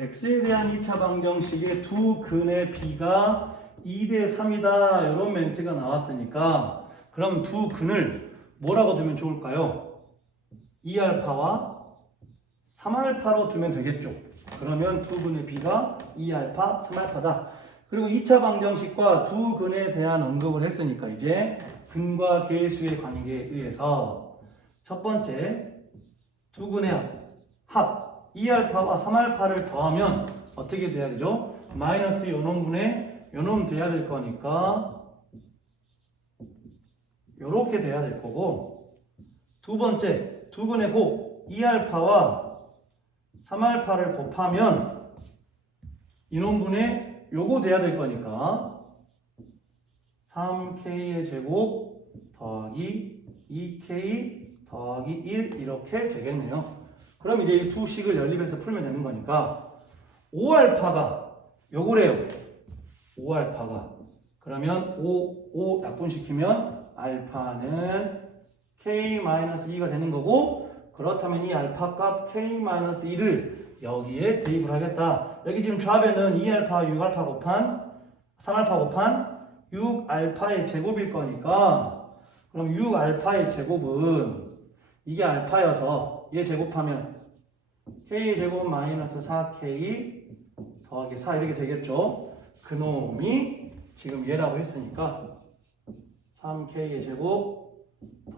x에 대한 2차 방정식의 두 근의 b가 2대 3이다 이런 멘트가 나왔으니까 그럼 두 근을 뭐라고 두면 좋을까요? 2알파와 3알파로 두면 되겠죠. 그러면 두 근의 b가 2알파, 3알파다. 그리고 2차 방정식과 두 근에 대한 언급을 했으니까 이제 근과 계수의 관계에 의해서 첫 번째 두 근의 합, 합 2알파와 3알파를 더하면 어떻게 돼야 되죠? 마이너스 요놈분의 요놈 돼야 될 거니까 요렇게 돼야 될 거고 두 번째 두 근의 곱 2알파와 3알파를 곱하면 이놈분의 요거 돼야 될 거니까 3k의 제곱 더하기 2k 더하기 1 이렇게 되겠네요. 그럼 이제 이 두 식을 연립해서 풀면 되는 거니까 5알파가 요거래요. 5알파가 그러면 5, 5 약분시키면 알파는 k-2가 되는 거고 그렇다면 이 알파 값 k-1을 여기에 대입을 하겠다. 여기 지금 좌변은 2알파, 6알파 곱한 3알파 곱한 6알파의 제곱일 거니까 그럼 6알파의 제곱은 이게 알파여서 얘 제곱하면 k 제곱 마이너스 4k 더하기 4 이렇게 되겠죠. 그놈이 지금 얘라고 했으니까 3k의 제곱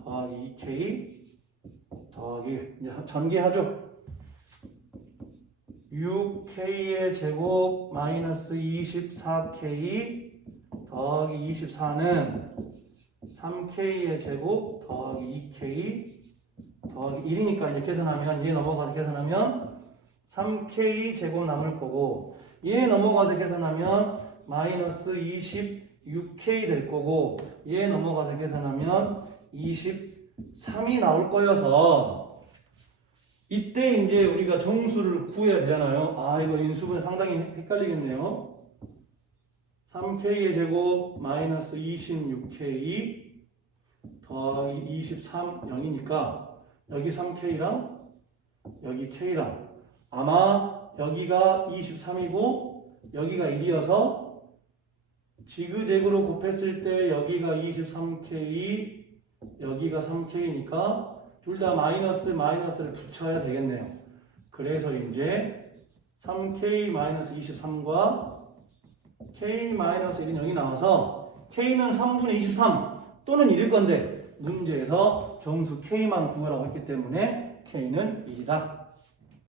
더하기 2k 더하기 1 이제 전개하죠. 6k의 제곱 마이너스 24k 더하기 24는 3k의 제곱 더하기 2k 더하기 1이니까 이제 계산하면 얘 넘어가서 계산하면 3k 제곱 남을 거고 얘 넘어가서 계산하면 마이너스 26k 될 거고 얘 넘어가서 계산하면 23이 나올 거여서 이때 이제 우리가 정수를 구해야 되잖아요. 아 이거 인수분 상당히 헷갈리겠네요. 3k의 제곱 마이너스 26k 더하기 23 0이니까 여기 3k랑 여기 k랑 아마 여기가 23이고 여기가 1이어서 지그재그로 곱했을 때 여기가 23k 여기가 3k니까 둘 다 마이너스 마이너스를 붙여야 되겠네요. 그래서 이제 3k 마이너스 23과 k 마이너스 1은 여기 나와서 k는 3분의 23 또는 1일 건데 문제에서 정수 k만 구하라고 했기 때문에 k는 1이다.